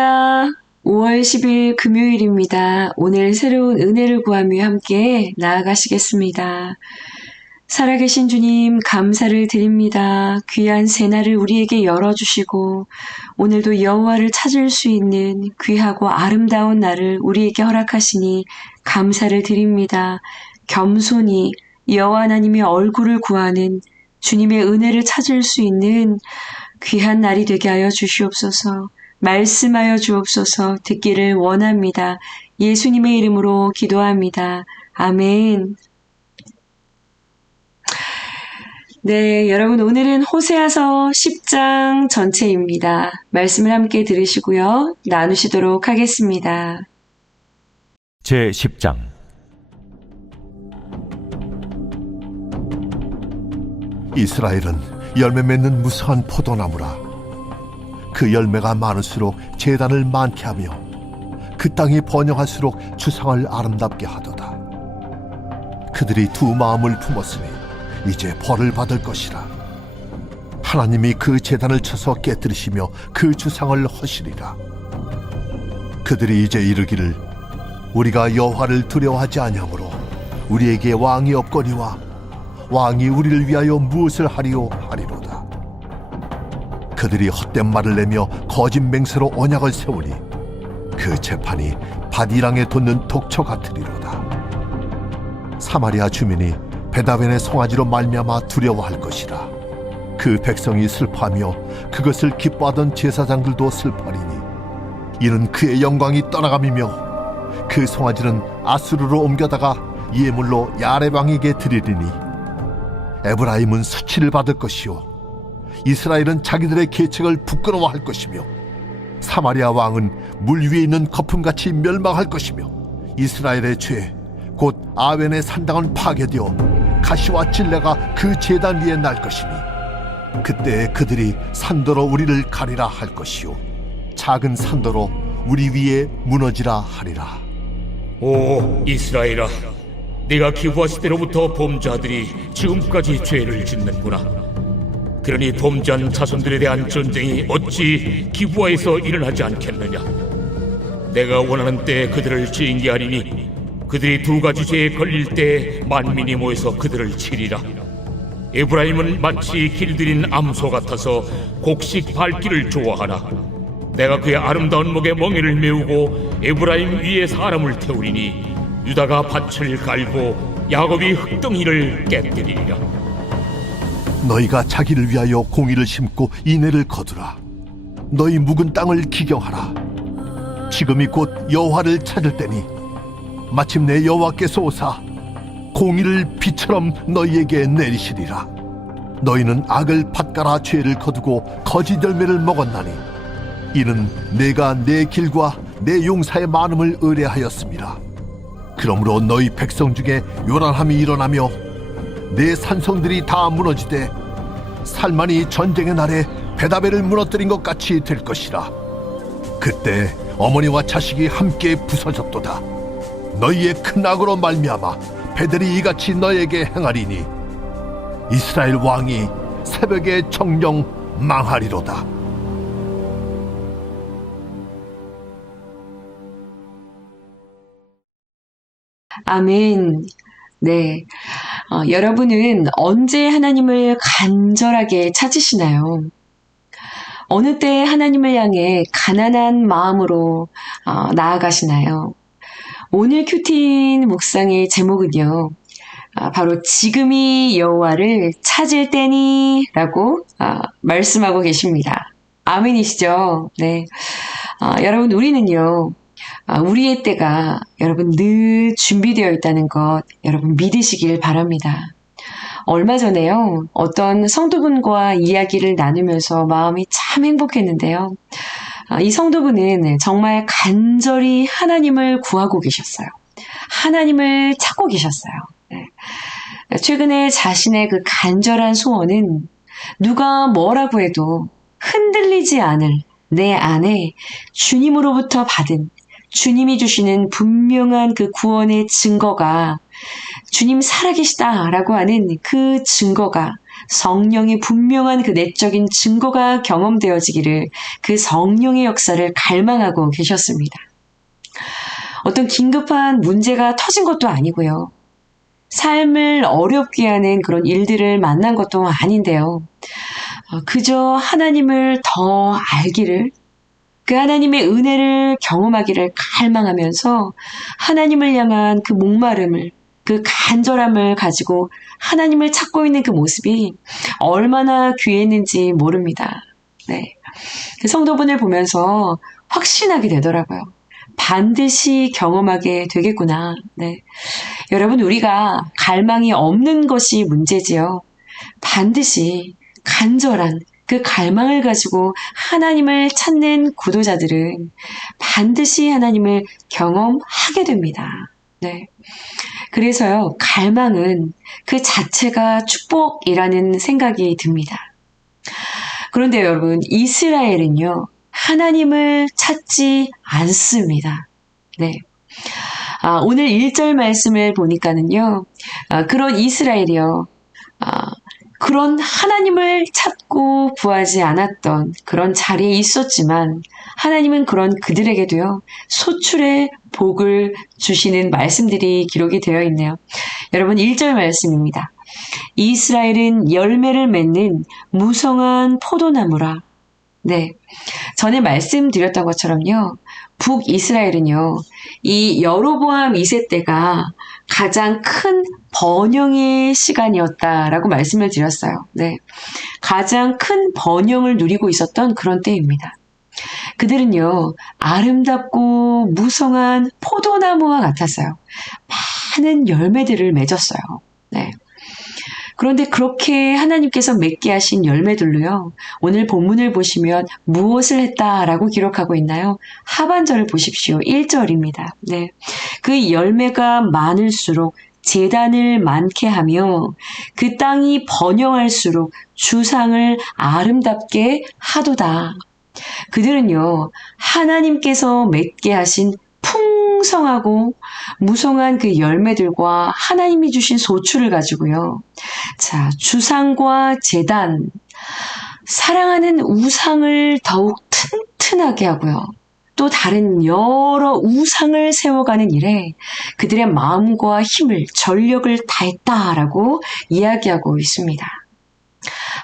할렐루야. 5월 10일 금요일입니다. 오늘 새로운 은혜를 구하며 함께 나아가시겠습니다. 살아계신 주님 감사를 드립니다. 귀한 새날을 우리에게 열어주시고 오늘도 여호와를 찾을 수 있는 귀하고 아름다운 날을 우리에게 허락하시니 감사를 드립니다. 겸손히 여호와 하나님의 얼굴을 구하는 주님의 은혜를 찾을 수 있는 귀한 날이 되게 하여 주시옵소서. 말씀하여 주옵소서. 듣기를 원합니다. 예수님의 이름으로 기도합니다. 아멘. 네, 여러분 오늘은 호세아서 10장 전체입니다. 말씀을 함께 들으시고요. 나누시도록 하겠습니다. 제10장 이스라엘은 열매 맺는 무성한 포도나무라. 그 열매가 많을수록 제단을 많게 하며 그 땅이 번영할수록 주상을 아름답게 하도다. 그들이 두 마음을 품었으니 이제 벌을 받을 것이라. 하나님이 그 제단을 쳐서 깨뜨리시며 그 주상을 허시리라. 그들이 이제 이르기를 우리가 여호와를 두려워하지 아니하므로 우리에게 왕이 없거니와 왕이 우리를 위하여 무엇을 하리오 하리로다. 그들이 헛된 말을 내며 거짓 맹세로 언약을 세우니 그 재판이 밧이랑에 돋는 독초 같으리로다. 사마리아 주민이 베다벤의 송아지로 말미암아 두려워할 것이라. 그 백성이 슬퍼하며 그것을 기뻐하던 제사장들도 슬퍼하리니 이는 그의 영광이 떠나감이며 그 송아지는 아수르로 옮겨다가 예물로 야레방에게 드리리니 에브라임은 수치를 받을 것이요 이스라엘은 자기들의 계책을 부끄러워할 것이며 사마리아 왕은 물 위에 있는 거품같이 멸망할 것이며 이스라엘의 죄 곧 아웬의 산당은 파괴되어 가시와 찔레가 그 제단 위에 날 것이니 그때 그들이 산도로 우리를 가리라 할 것이요 작은 산도로 우리 위에 무너지라 하리라. 오 이스라엘아, 네가 기브아스 때로부터 범죄자들이 지금까지 죄를 짓는구나. 그러니 범죄한 자손들에 대한 전쟁이 어찌 기브아에서 일어나지 않겠느냐. 내가 원하는 때에 그들을 징계하리니 그들이 두 가지 죄에 걸릴 때 만민이 모여서 그들을 치리라. 에브라임은 마치 길들인 암소 같아서 곡식 밟기를 좋아하나 내가 그의 아름다운 목에 멍에를 메우고 에브라임 위에 사람을 태우리니 유다가 밭을 갈고 야곱이 흙덩이를 깨뜨리리라. 너희가 자기를 위하여 공의를 심고 인애를 거두라. 너희 묵은 땅을 기경하라. 지금이 곧 여호와를 찾을 때니 마침내 여호와께서 오사 공의를 비처럼 너희에게 내리시리라. 너희는 악을 밭갈아 죄를 거두고 거짓 열매를 먹었나니 이는 내가 내 길과 내 용사의 많음을 의뢰하였습니다. 그러므로 너희 백성 중에 요란함이 일어나며 내 산성들이 다 무너지되 살만이 전쟁의 날에 베다벨을 무너뜨린 것 같이 될 것이라. 그때 어머니와 자식이 함께 부서졌도다. 너희의 큰 악으로 말미암아 베델이 이같이 너에게 행하리니 이스라엘 왕이 새벽에 정령 망하리로다. 아멘. 네. 여러분은 언제 하나님을 간절하게 찾으시나요? 어느 때 하나님을 향해 가난한 마음으로 나아가시나요? 오늘 큐틴 묵상의 제목은요. 바로 지금이 여호와를 찾을 때니 라고 말씀하고 계십니다. 아멘이시죠? 네. 여러분 우리는요. 우리의 때가 여러분 늘 준비되어 있다는 것 여러분 믿으시길 바랍니다. 얼마 전에요. 어떤 성도분과 이야기를 나누면서 마음이 참 행복했는데요. 이 성도분은 정말 간절히 하나님을 구하고 계셨어요. 하나님을 찾고 계셨어요. 네. 최근에 자신의 그 간절한 소원은 누가 뭐라고 해도 흔들리지 않을 내 안에 주님으로부터 받은 주님이 주시는 분명한 그 구원의 증거가 주님 살아계시다라고 하는 그 증거가 성령의 분명한 그 내적인 증거가 경험되어지기를 그 성령의 역사를 갈망하고 계셨습니다. 어떤 긴급한 문제가 터진 것도 아니고요. 삶을 어렵게 하는 그런 일들을 만난 것도 아닌데요. 그저 하나님을 더 알기를, 그 하나님의 은혜를 경험하기를 갈망하면서 하나님을 향한 그 목마름을, 그 간절함을 가지고 하나님을 찾고 있는 그 모습이 얼마나 귀했는지 모릅니다. 네. 그 성도분을 보면서 확신하게 되더라고요. 반드시 경험하게 되겠구나. 네. 여러분, 우리가 갈망이 없는 것이 문제지요. 반드시 간절한 그 갈망을 가지고 하나님을 찾는 구도자들은 반드시 하나님을 경험하게 됩니다. 네. 그래서요, 갈망은 그 자체가 축복이라는 생각이 듭니다. 그런데 여러분, 이스라엘은요, 하나님을 찾지 않습니다. 네. 오늘 1절 말씀을 보니까는요, 그런 이스라엘이요, 그런 하나님을 찾고 구하지 않았던 그런 자리에 있었지만 하나님은 그런 그들에게도요, 소출의 복을 주시는 말씀들이 기록이 되어 있네요. 여러분, 1절 말씀입니다. 이스라엘은 열매를 맺는 무성한 포도나무라. 네. 전에 말씀드렸던 것처럼요, 북이스라엘은요, 이 여로보암 2세 때가 가장 큰 번영의 시간이었다라고 말씀을 드렸어요. 네. 가장 큰 번영을 누리고 있었던 그런 때입니다. 그들은요, 아름답고 무성한 포도나무와 같았어요. 많은 열매들을 맺었어요. 네. 그런데 그렇게 하나님께서 맺게 하신 열매들로요, 오늘 본문을 보시면 무엇을 했다라고 기록하고 있나요? 하반절을 보십시오. 1절입니다. 네. 그 열매가 많을수록 제단을 많게 하며 그 땅이 번영할수록 주상을 아름답게 하도다. 그들은요, 하나님께서 맺게 하신 풍성하고 무성한 그 열매들과 하나님이 주신 소출을 가지고요. 자, 주상과 제단, 사랑하는 우상을 더욱 튼튼하게 하고요. 또 다른 여러 우상을 세워가는 일에 그들의 마음과 힘을, 전력을 다했다라고 이야기하고 있습니다.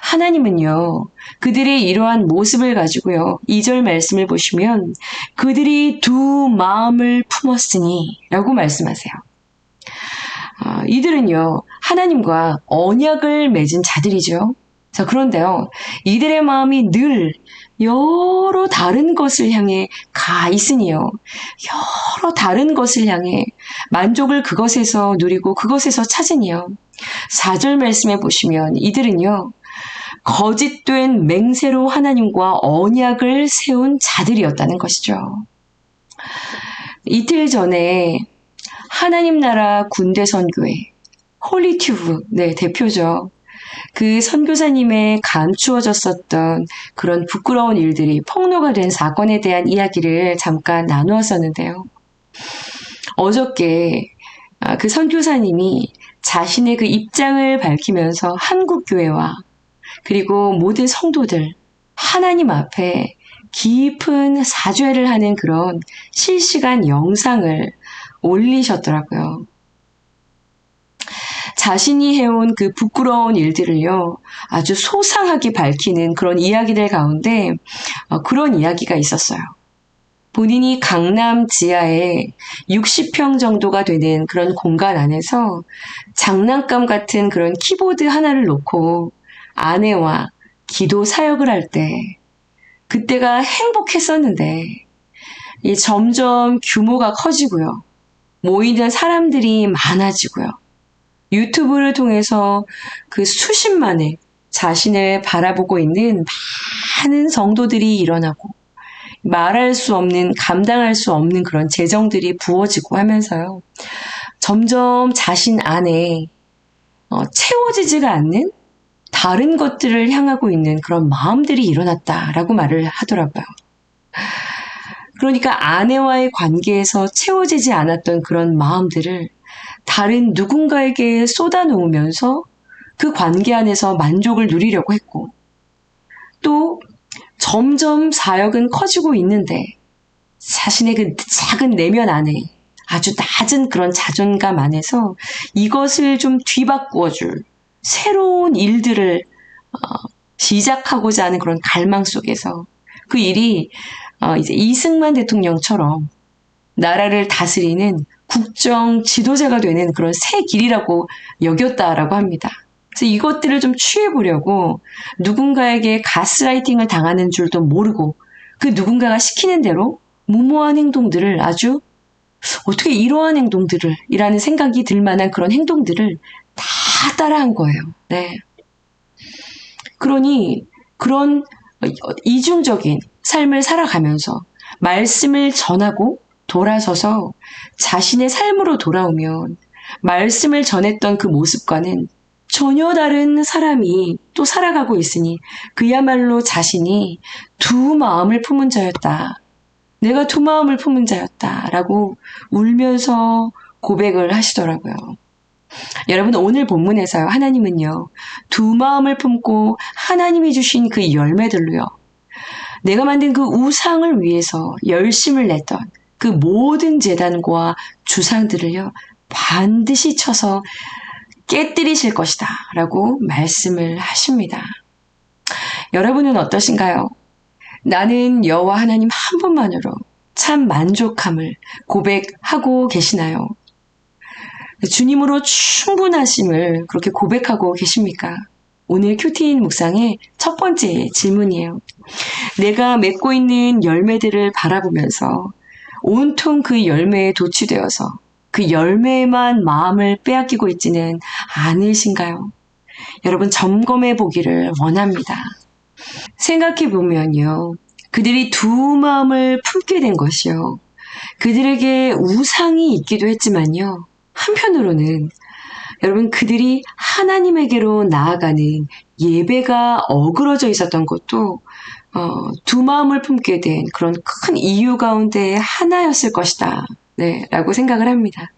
하나님은요, 그들의 이러한 모습을 가지고요, 2절 말씀을 보시면 그들이 두 마음을 품었으니 라고 말씀하세요. 이들은요, 하나님과 언약을 맺은 자들이죠. 자, 그런데요, 이들의 마음이 늘 여러 다른 것을 향해 가 있으니요, 여러 다른 것을 향해 만족을 그것에서 누리고 그것에서 찾으니요, 4절 말씀에 보시면 이들은요, 거짓된 맹세로 하나님과 언약을 세운 자들이었다는 것이죠. 이틀 전에 하나님 나라 군대 선교회, 홀리튜브, 네, 대표죠. 그 선교사님의 감추어졌었던 그런 부끄러운 일들이 폭로가 된 사건에 대한 이야기를 잠깐 나누었었는데요. 어저께 그 선교사님이 자신의 그 입장을 밝히면서 한국교회와 그리고 모든 성도들, 하나님 앞에 깊은 사죄를 하는 그런 실시간 영상을 올리셨더라고요. 자신이 해온 그 부끄러운 일들을요, 아주 소상하게 밝히는 그런 이야기들 가운데 그런 이야기가 있었어요. 본인이 강남 지하에 60평 정도가 되는 그런 공간 안에서 장난감 같은 그런 키보드 하나를 놓고 아내와 기도 사역을 할 때 그때가 행복했었는데 점점 규모가 커지고요. 모이는 사람들이 많아지고요. 유튜브를 통해서 그 수십만의 자신을 바라보고 있는 많은 성도들이 일어나고 말할 수 없는, 감당할 수 없는 그런 재정들이 부어지고 하면서요. 점점 자신 안에 채워지지가 않는 다른 것들을 향하고 있는 그런 마음들이 일어났다라고 말을 하더라고요. 그러니까 아내와의 관계에서 채워지지 않았던 그런 마음들을 다른 누군가에게 쏟아놓으면서 그 관계 안에서 만족을 누리려고 했고, 또 점점 사역은 커지고 있는데 자신의 그 작은 내면 안에 아주 낮은 그런 자존감 안에서 이것을 좀 뒤바꾸어줄 새로운 일들을 시작하고자 하는 그런 갈망 속에서 그 일이 이제 이승만 대통령처럼 나라를 다스리는 국정 지도자가 되는 그런 새 길이라고 여겼다라고 합니다. 그래서 이것들을 좀 취해보려고 누군가에게 가스라이팅을 당하는 줄도 모르고 그 누군가가 시키는 대로 무모한 행동들을 아주 어떻게 이러한 행동들을 이라는 생각이 들 만한 그런 행동들을 다 따라한 거예요. 네. 그러니 그런 이중적인 삶을 살아가면서 말씀을 전하고 돌아서서 자신의 삶으로 돌아오면 말씀을 전했던 그 모습과는 전혀 다른 사람이 또 살아가고 있으니 그야말로 자신이 두 마음을 품은 자였다. 내가 두 마음을 품은 자였다라고 울면서 고백을 하시더라고요. 여러분, 오늘 본문에서요, 하나님은요, 두 마음을 품고 하나님이 주신 그 열매들로요, 내가 만든 그 우상을 위해서 열심을 냈던 그 모든 제단과 주상들을요, 반드시 쳐서 깨뜨리실 것이다 라고 말씀을 하십니다. 여러분은 어떠신가요? 나는 여호와 하나님 한 분만으로 참 만족함을 고백하고 계시나요? 주님으로 충분하심을 그렇게 고백하고 계십니까? 오늘 큐티인 묵상의 첫 번째 질문이에요. 내가 맺고 있는 열매들을 바라보면서 온통 그 열매에 도취되어서 그 열매에만 마음을 빼앗기고 있지는 않으신가요? 여러분, 점검해 보기를 원합니다. 생각해 보면요, 그들이 두 마음을 품게 된 것이요, 그들에게 우상이 있기도 했지만요, 한편으로는 여러분, 그들이 하나님에게로 나아가는 예배가 어그러져 있었던 것도 두 마음을 품게 된 그런 큰 이유 가운데 하나였을 것이다. 네, 라고 생각을 합니다.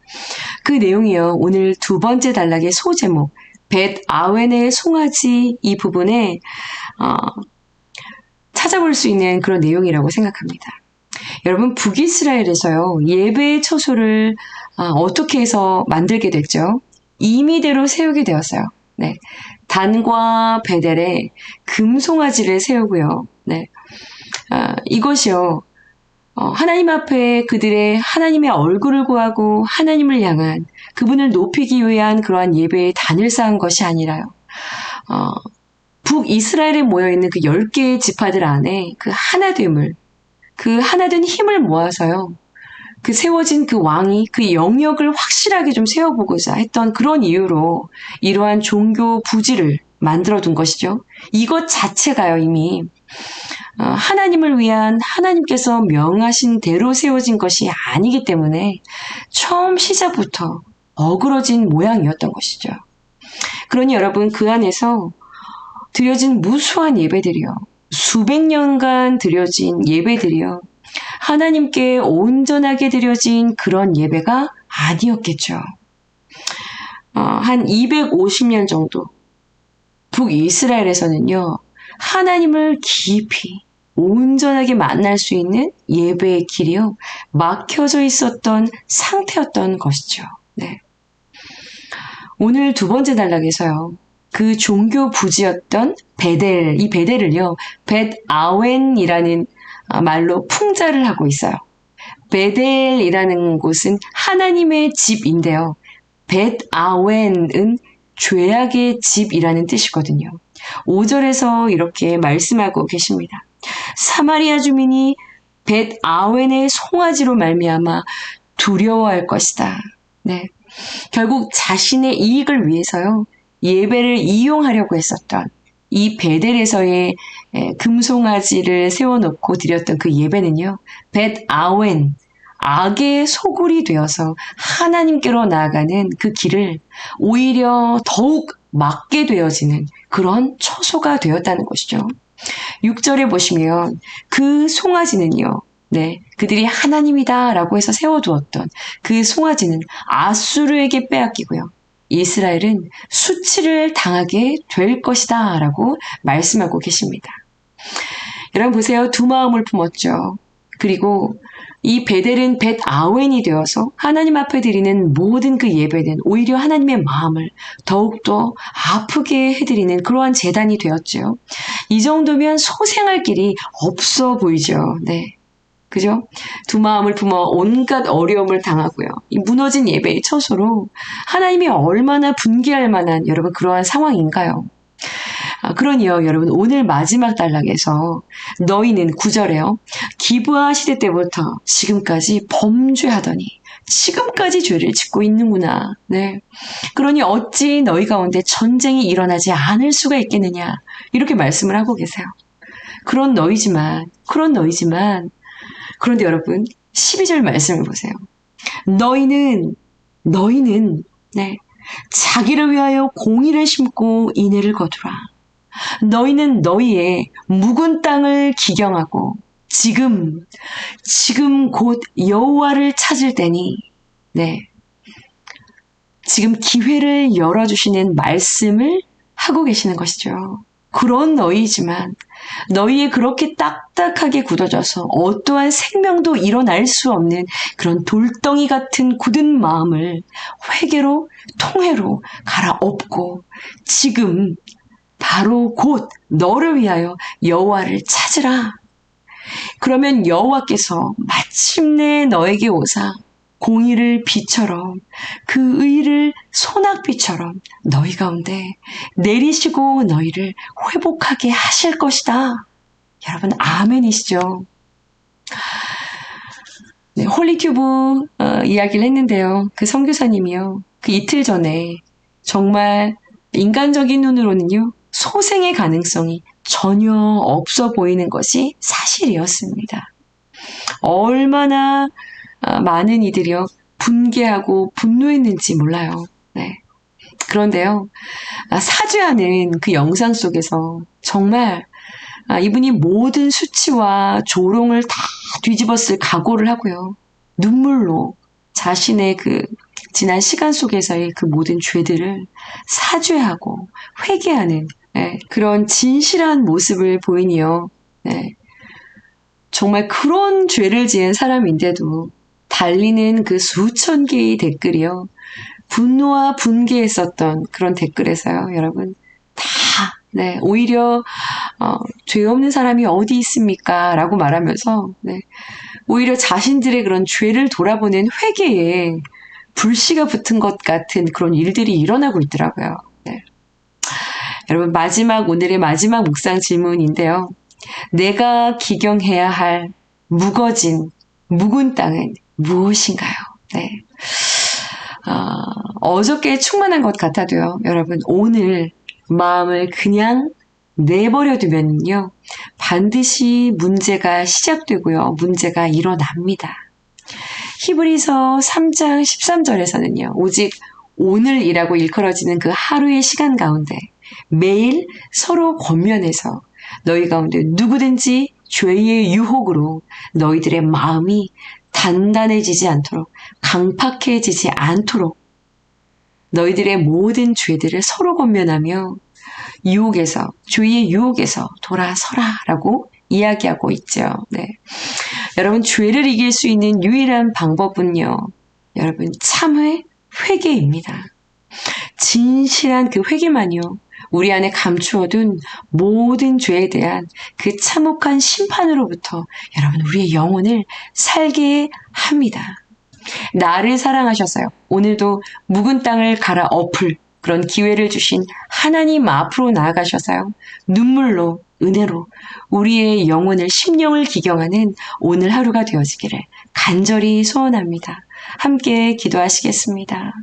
그 내용이요, 오늘 두 번째 단락의 소제목, 벳 아웬의 송아지 이 부분에 찾아볼 수 있는 그런 내용이라고 생각합니다. 여러분, 북이스라엘에서요, 예배의 처소를 어떻게 해서 만들게 됐죠? 임의대로 세우게 되었어요. 네. 단과 베델에 금송아지를 세우고요. 네. 이것이요, 하나님 앞에 그들의 하나님의 얼굴을 구하고 하나님을 향한 그분을 높이기 위한 그러한 예배의 단을 쌓은 것이 아니라요, 북이스라엘에 모여있는 그 10개의 지파들 안에 그 하나됨을, 그 하나된 힘을 모아서요, 그 세워진 그 왕이 그 영역을 확실하게 좀 세워보고자 했던 그런 이유로 이러한 종교 부지를 만들어 둔 것이죠. 이것 자체가요, 이미 하나님을 위한 하나님께서 명하신 대로 세워진 것이 아니기 때문에 처음 시작부터 어그러진 모양이었던 것이죠. 그러니 여러분, 그 안에서 드려진 무수한 예배들이요, 수백 년간 드려진 예배들이요, 하나님께 온전하게 드려진 그런 예배가 아니었겠죠. 한 250년 정도 북이스라엘에서는요, 하나님을 깊이 온전하게 만날 수 있는 예배의 길이요, 막혀져 있었던 상태였던 것이죠. 네. 오늘 두 번째 단락에서요, 그 종교 부지였던 베델, 이 베델을요, 벳 아웬이라는 말로 풍자를 하고 있어요. 베델이라는 곳은 하나님의 집인데요, 벳 아웬은 죄악의 집이라는 뜻이거든요. 5절에서 이렇게 말씀하고 계십니다. 사마리아 주민이 벳 아웬의 송아지로 말미암아 두려워할 것이다. 네. 결국 자신의 이익을 위해서요, 예배를 이용하려고 했었던 이 베델에서의 금송아지를 세워놓고 드렸던 그 예배는요, 벳 아웬, 악의 소굴이 되어서 하나님께로 나아가는 그 길을 오히려 더욱 막게 되어지는 그런 처소가 되었다는 것이죠. 6절에 보시면 그 송아지는요, 네, 그들이 하나님이다 라고 해서 세워두었던 그 송아지는 아수르에게 빼앗기고요, 이스라엘은 수치를 당하게 될 것이다 라고 말씀하고 계십니다. 여러분 보세요. 두 마음을 품었죠. 그리고 이 베델은 벳 아웬이 되어서 하나님 앞에 드리는 모든 그 예배는 오히려 하나님의 마음을 더욱더 아프게 해드리는 그러한 제단이 되었죠. 이 정도면 소생할 길이 없어 보이죠. 네. 그죠? 두 마음을 품어 온갖 어려움을 당하고요. 이 무너진 예배의 처소로 하나님이 얼마나 분개할 만한 여러분 그러한 상황인가요? 그러니요, 여러분, 오늘 마지막 단락에서 너희는 9절에요. 기브아 시대 때부터 지금까지 범죄하더니 지금까지 죄를 짓고 있는구나. 네. 그러니 어찌 너희 가운데 전쟁이 일어나지 않을 수가 있겠느냐. 이렇게 말씀을 하고 계세요. 그런 너희지만, 그런데 여러분, 12절 말씀을 보세요. 너희는, 네. 자기를 위하여 공의를 심고 인애를 거두라. 너희는 너희의 묵은 땅을 기경하고 지금 곧 여호와를 찾을 때니, 네. 지금 기회를 열어주시는 말씀을 하고 계시는 것이죠. 그런 너희지만 너희의 그렇게 딱딱하게 굳어져서 어떠한 생명도 일어날 수 없는 그런 돌덩이 같은 굳은 마음을 회개로 통회로 갈아엎고 지금 바로 곧 너를 위하여 여호와를 찾으라. 그러면 여호와께서 마침내 너에게 오사 공의를 비처럼 그 의를 소낙비처럼 너희 가운데 내리시고 너희를 회복하게 하실 것이다. 여러분 아멘이시죠? 네, 홀리튜브 이야기를 했는데요. 그 선교사님이요. 그 이틀 전에 정말 인간적인 눈으로는요. 소생의 가능성이 전혀 없어 보이는 것이 사실이었습니다. 얼마나 많은 이들이요 분개하고 분노했는지 몰라요. 네. 그런데요 사죄하는 그 영상 속에서 정말 이분이 모든 수치와 조롱을 다 뒤집었을 각오를 하고요 눈물로 자신의 그 지난 시간 속에서의 그 모든 죄들을 사죄하고 회개하는 그런 진실한 모습을 보이니요. 네. 정말 그런 죄를 지은 사람인데도 달리는 그 수천 개의 댓글이요. 분노와 분개했었던 그런 댓글에서요. 여러분 다 오히려 죄 없는 사람이 어디 있습니까? 라고 말하면서 오히려 자신들의 그런 죄를 돌아보는 회개에 불씨가 붙은 것 같은 그런 일들이 일어나고 있더라고요. 네. 여러분 오늘의 마지막 묵상 질문인데요. 내가 기경해야 할 묵은 땅은 무엇인가요? 네. 어저께 충만한 것 같아도요. 여러분 오늘 마음을 그냥 내버려 두면요. 반드시 문제가 시작되고요. 문제가 일어납니다. 히브리서 3장 13절에서는요. 오직 오늘이라고 일컬어지는 그 하루의 시간 가운데 매일 서로 권면해서 너희 가운데 누구든지 죄의 유혹으로 너희들의 마음이 단단해지지 않도록 강팍해지지 않도록 너희들의 모든 죄들을 서로 권면하며 죄의 유혹에서 돌아서라라고 이야기하고 있죠. 네. 여러분 죄를 이길 수 있는 유일한 방법은요. 여러분 참회, 회개입니다. 진실한 그 회개만요. 우리 안에 감추어둔 모든 죄에 대한 그 참혹한 심판으로부터 여러분 우리의 영혼을 살게 합니다. 나를 사랑하셔서요. 오늘도 묵은 땅을 갈아엎을 그런 기회를 주신 하나님 앞으로 나아가셔서요. 눈물로 은혜로 우리의 영혼을 심령을 기경하는 오늘 하루가 되어지기를 간절히 소원합니다. 함께 기도하시겠습니다.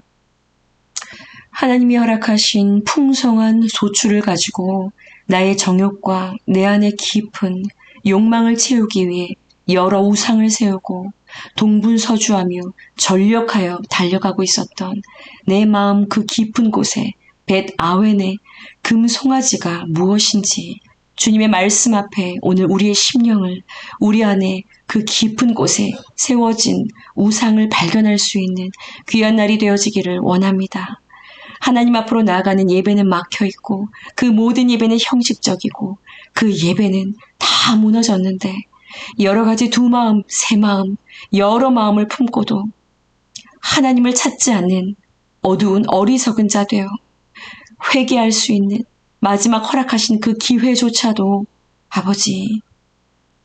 하나님이 허락하신 풍성한 소출을 가지고 나의 정욕과 내 안의 깊은 욕망을 채우기 위해 여러 우상을 세우고 동분서주하며 전력하여 달려가고 있었던 내 마음 그 깊은 곳에 벳 아웬의 금송아지가 무엇인지 주님의 말씀 앞에 오늘 우리의 심령을 우리 안에 그 깊은 곳에 세워진 우상을 발견할 수 있는 귀한 날이 되어지기를 원합니다. 하나님 앞으로 나아가는 예배는 막혀 있고 그 모든 예배는 형식적이고 그 예배는 다 무너졌는데 여러 가지 두 마음, 세 마음, 여러 마음을 품고도 하나님을 찾지 않는 어두운 어리석은 자 되어 회개할 수 있는 마지막 허락하신 그 기회조차도 아버지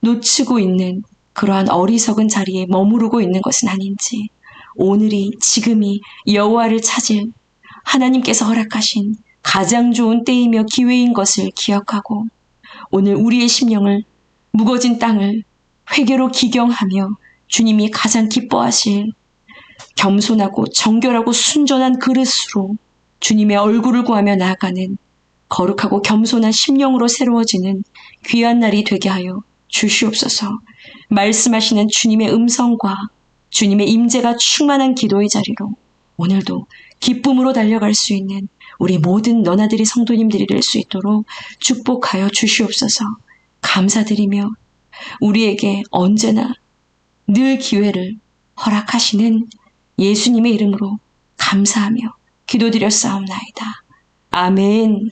놓치고 있는 그러한 어리석은 자리에 머무르고 있는 것은 아닌지 오늘이 지금이 여호와를 찾을 하나님께서 허락하신 가장 좋은 때이며 기회인 것을 기억하고 오늘 우리의 심령을 무거진 땅을 회개로 기경하며 주님이 가장 기뻐하실 겸손하고 정결하고 순전한 그릇으로 주님의 얼굴을 구하며 나아가는 거룩하고 겸손한 심령으로 새로워지는 귀한 날이 되게 하여 주시옵소서. 말씀하시는 주님의 음성과 주님의 임재가 충만한 기도의 자리로 오늘도 기쁨으로 달려갈 수 있는 우리 모든 너나들이 성도님들이 될 수 있도록 축복하여 주시옵소서. 감사드리며 우리에게 언제나 늘 기회를 허락하시는 예수님의 이름으로 감사하며 기도드렸사옵나이다. 아멘.